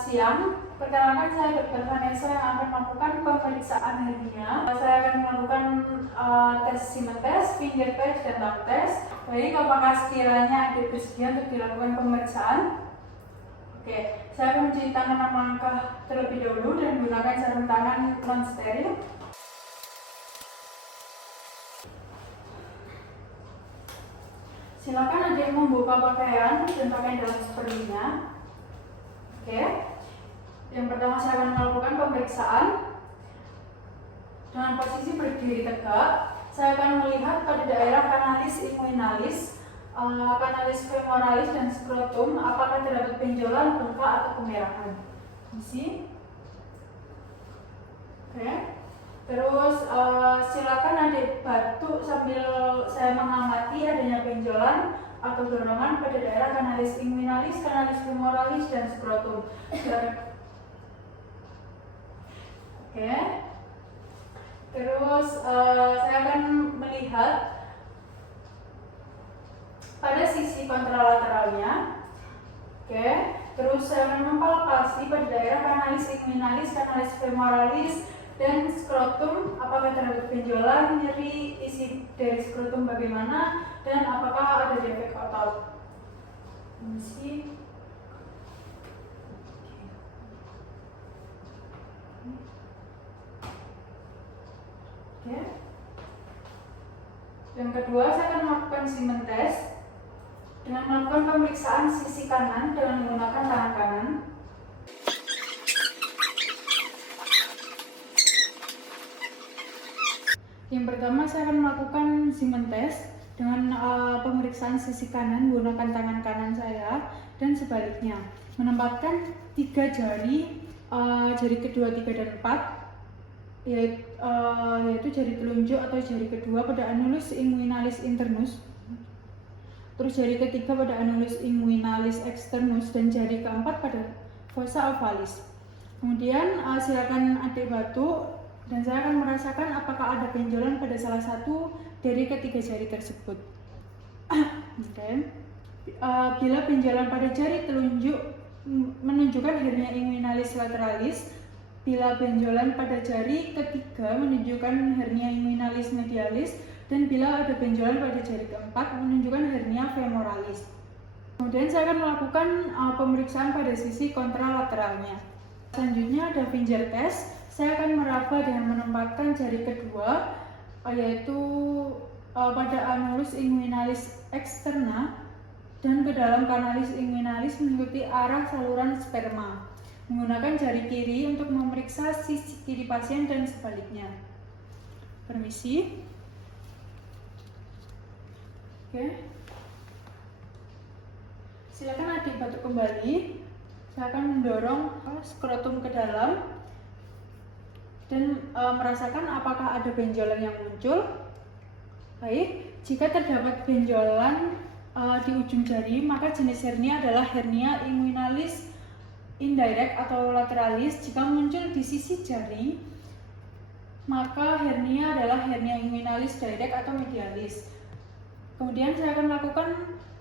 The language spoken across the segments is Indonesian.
siang. Perkenalkan, saya Dr. Vanessa yang akan melakukan pemeriksaan hernia. Saya akan melakukan tes simen test, finger test, dan thumb test. Baik, apakah sekiranya adik bersedia untuk dilakukan pemeriksaan? Oke, saya akan menceritakan 6 langkah terlebih dahulu dan menggunakan sarung tangan non steril. Silakan adik membuka pakaian dan pakaian dalam seperlunya. Oke. Yang pertama, saya akan melakukan pemeriksaan dengan posisi berdiri tegak. Saya akan melihat pada daerah kanalis inguinalis, kanalis femoralis, dan skrotum apakah terdapat benjolan, bengkak, atau kemerahan. Isi. Oke. Terus silakan adik batuk sambil saya mengamati adanya benjolan atau dorongan pada daerah kanalis inguinalis, kanalis femoralis, dan skrotum. Oke. Terus saya akan melihat pada sisi kontralateralnya. Oke. Terus saya akan mempalpasi pada daerah kanalis inguinalis, kanalis femoralis, dan skrotum apakah terdapat benjolan, nyeri, isi dari skrotum bagaimana, dan apakah ada defek otot. Isi. Oke. Yang kedua, saya akan melakukan semen test dengan melakukan pemeriksaan sisi kanan dengan menggunakan tangan kanan. Yang pertama, saya akan melakukan semen test dengan pemeriksaan sisi kanan menggunakan tangan kanan saya dan sebaliknya, menempatkan 3 jari, jari kedua, 3, dan 4, yaitu jari telunjuk atau jari kedua pada annulus inguinalis internus, terus jari ketiga pada annulus inguinalis externus, dan jari keempat pada fossa ovalis. Kemudian silakan adik batuk dan saya akan merasakan apakah ada benjolan pada salah satu dari ketiga jari tersebut. Okay. Bila benjolan pada jari telunjuk menunjukkan hernia inguinalis lateralis, bila benjolan pada jari ketiga menunjukkan hernia inguinalis medialis, dan bila ada benjolan pada jari keempat menunjukkan hernia femoralis. Kemudian saya akan melakukan pemeriksaan pada sisi kontralateralnya. Selanjutnya ada finger test. Saya akan meraba dengan menempatkan jari kedua, yaitu pada annulus inguinalis externa dan ke dalam kanalis inguinalis mengikuti arah saluran sperma. Menggunakan jari kiri untuk memeriksa sisi kiri pasien dan sebaliknya. Permisi. Oke. Silakan adik batuk kembali. Saya akan mendorong skrotum ke dalam dan merasakan apakah ada benjolan yang muncul. Baik, jika terdapat benjolan di ujung jari, maka jenis hernia adalah hernia inguinalis indirect atau lateralis. Jika muncul di sisi jari, maka hernia adalah hernia inguinalis direct atau medialis. Kemudian saya akan melakukan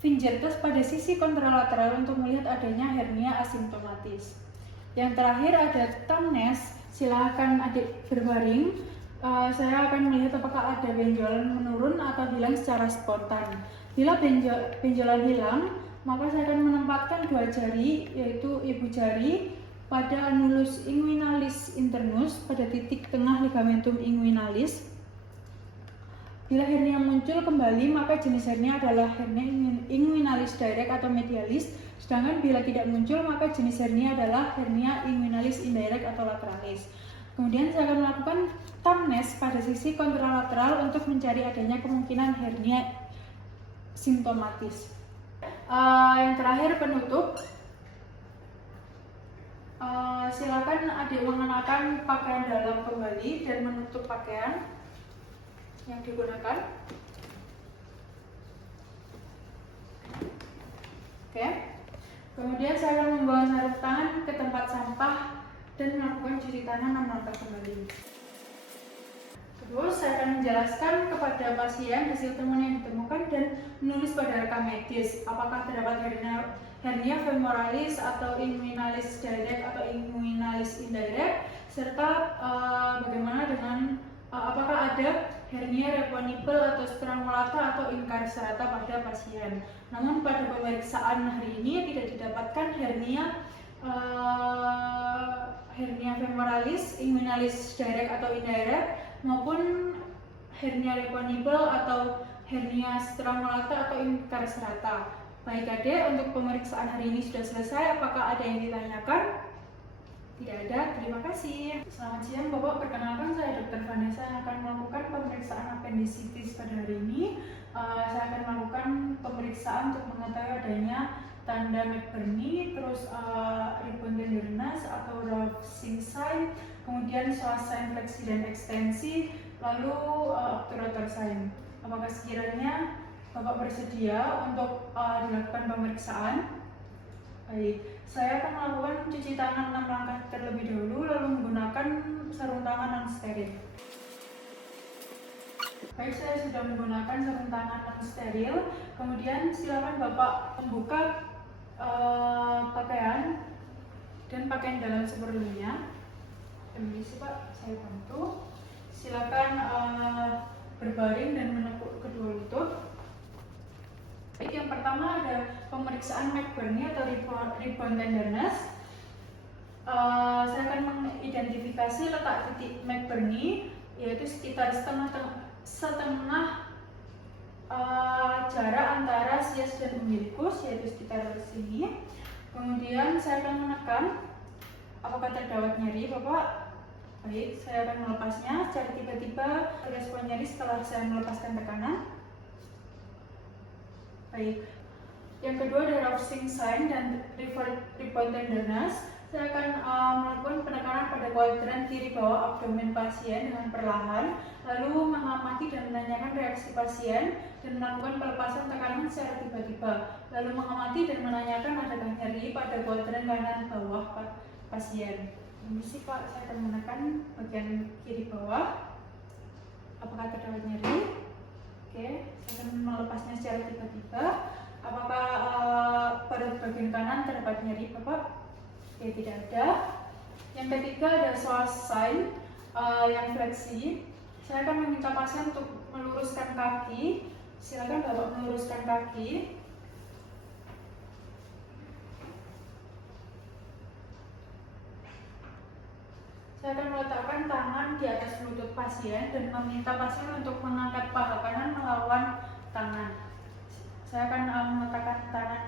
finger test pada sisi kontralateral untuk melihat adanya hernia asimptomatis. Yang terakhir ada thumb test. Silahkan adik berbaring. Saya akan melihat apakah ada benjolan menurun atau hilang secara spontan. Bila benjolan hilang, maka saya akan menempatkan 2 jari, yaitu ibu jari pada annulus inguinalis internus pada titik tengah ligamentum inguinalis. Bila hernia muncul kembali, maka jenis hernia adalah hernia inguinalis direct atau medialis. Sedangkan bila tidak muncul, maka jenis hernia adalah hernia inguinalis indirect atau lateralis. Kemudian saya akan melakukan thumb test pada sisi kontralateral untuk mencari adanya kemungkinan hernia simptomatis. Yang terakhir penutup. Silakan adik mengenakan pakaian dalam kembali dan menutup pakaian yang digunakan. Oke. Kemudian saya akan membawa sarung tangan ke tempat sampah dan melakukan cuci tangan 6 langkah kembali. Terus saya akan menjelaskan kepada pasien hasil temuan yang ditemukan dan menulis pada rekam medis apakah terdapat hernia femoralis atau inguinalis direct indirect, serta bagaimana dengan apakah ada hernia reponibel atau strangulata atau incarcerata pada pasien. Namun pada pemeriksaan hari ini tidak didapatkan hernia femoralis, inguinalis direct atau indirect, maupun hernia reponibel atau hernia strangulata atau incarcerata. Baik Adik, untuk pemeriksaan hari ini sudah selesai. Apakah ada yang ditanyakan? Tidak ada, terima kasih. Selamat siang Bapak, perkenalkan saya Dr. Vanessa yang akan melakukan pemeriksaan appendicitis pada hari ini. Saya akan melakukan pemeriksaan untuk mengetahui adanya tanda McBurney, terus rebound tenderness atau Ravsing sign, kemudian psoas sign fleksi dan ekstensi, lalu obturator sign. Apakah sekiranya Bapak bersedia untuk dilakukan pemeriksaan? Baik, saya akan melakukan cuci tangan 6 langkah terlebih dahulu, lalu menggunakan sarung tangan non steril. Baik, saya sudah menggunakan sarung tangan non steril. Kemudian silakan Bapak membuka pakaian dan pakaian dalam seperlunya. Permisi Pak, saya bantu. Silakan berbaring dan menekuk kedua lutut. Baik, yang pertama ada pemeriksaan McBurney atau rebound tenderness. Saya akan mengidentifikasi letak titik McBurney, yaitu sekitar setengah jarak antara sias dan umbilicus, yaitu sekitar sini. Kemudian saya akan menekan. Apakah terdapat nyeri Bapak? Baik, saya akan melepasnya secara tiba-tiba. Respon nyeri setelah saya melepaskan tekanan. Baik, yang kedua ada Ravsing sign dan rebound tenderness. Saya akan melakukan penekanan pada kuadran kiri bawah abdomen pasien dengan perlahan, lalu mengamati dan menanyakan reaksi pasien dan melakukan pelepasan tekanan secara tiba-tiba, lalu mengamati dan menanyakan adakah nyeri pada kuadran kanan bawah pasien. Permisi Pak, saya akan menekan bagian kiri bawah. Apakah terdapat nyeri? Oke, saya akan melepasnya secara tiba-tiba. Apakah pada bagian kanan terdapat nyeri Bapak? Oke, tidak ada. Yang ketiga ada psoas sign yang fleksi. Saya akan meminta pasien untuk meluruskan kaki. Silakan Bapak meluruskan kaki. Saya akan meletakkan tangan di atas lutut pasien dan meminta pasien untuk mengangkat paha kanan melawan tangan. Saya akan meletakkan tangan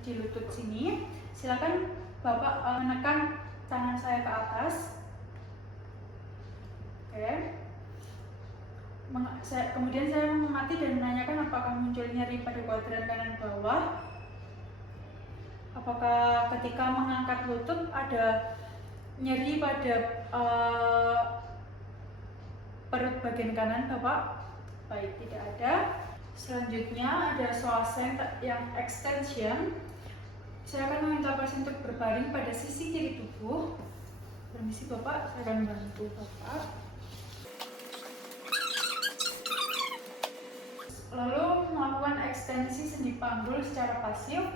di lutut sini. Silakan Bapak menekan tangan saya ke atas. Oke. Kemudian saya mengamati dan menanyakan apakah muncul nyeri pada kuadran kanan bawah. Apakah ketika mengangkat lutut ada nyeri pada perut bagian kanan Bapak? Baik, tidak ada. Selanjutnya ada psoas sign yang extension. Saya akan meminta pasien untuk berbaring pada sisi kiri tubuh. Permisi Bapak, saya akan bantu Bapak. Lalu melakukan ekstensi sendi panggul secara pasif,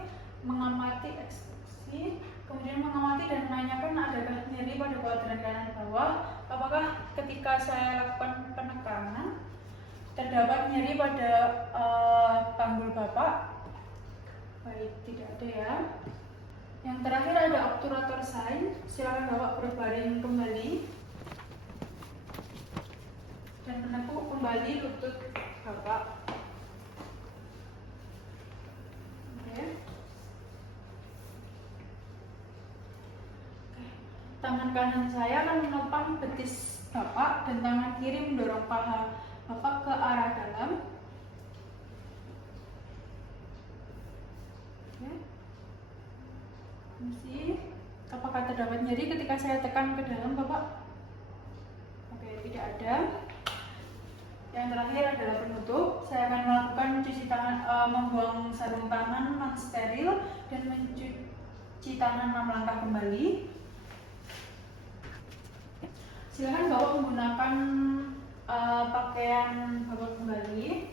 mengamati ekstensi, kemudian mengamati dan menanyakan adakah nyeri pada kuadran kanan bawah. Apakah ketika saya lakukan penekanan terdapat nyeri pada panggul Bapak? Baik, tidak ada ya. Yang terakhir ada obturator sign. Silakan Bapak berbaring kembali dan menekuk kembali lutut Bapak. Tangan kanan saya akan menopang betis Bapak dan tangan kiri mendorong paha Bapak ke arah dalam. Oke. Apakah terdapat nyeri ketika saya tekan ke dalam Bapak? Oke, tidak ada. Yang terakhir adalah penutup. Saya akan melakukan cuci tangan, membuang sarung tangan non steril dan mencuci tangan 6 langkah kembali. Silakan Bapak menggunakan pakaian Bapak kembali.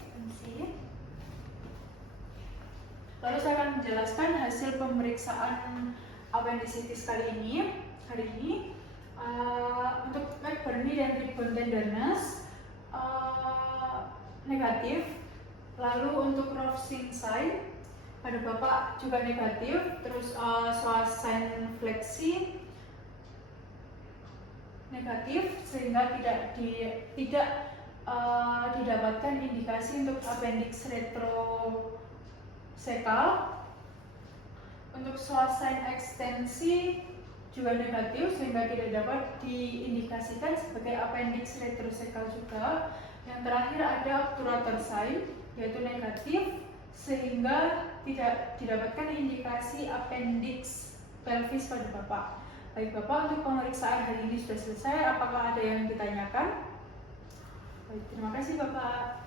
Lalu saya akan menjelaskan hasil pemeriksaan appendicitis hari ini. Untuk McBurney dan rib-bone tenderness negatif. Lalu untuk Rovsing sign pada Bapak juga negatif. Terus psoas sign fleksi negatif, sehingga tidak didapatkan indikasi untuk appendix retrosekal. Untuk psoas sign ekstensi juga negatif, sehingga tidak dapat diindikasikan sebagai appendix retrosekal juga. Yang terakhir ada obturator sign, yaitu negatif, sehingga tidak didapatkan indikasi appendix pelvis pada Bapak. Baik Bapak, untuk pemeriksaan hari ini sudah selesai. Apakah ada yang ditanyakan? Baik, terima kasih Bapak.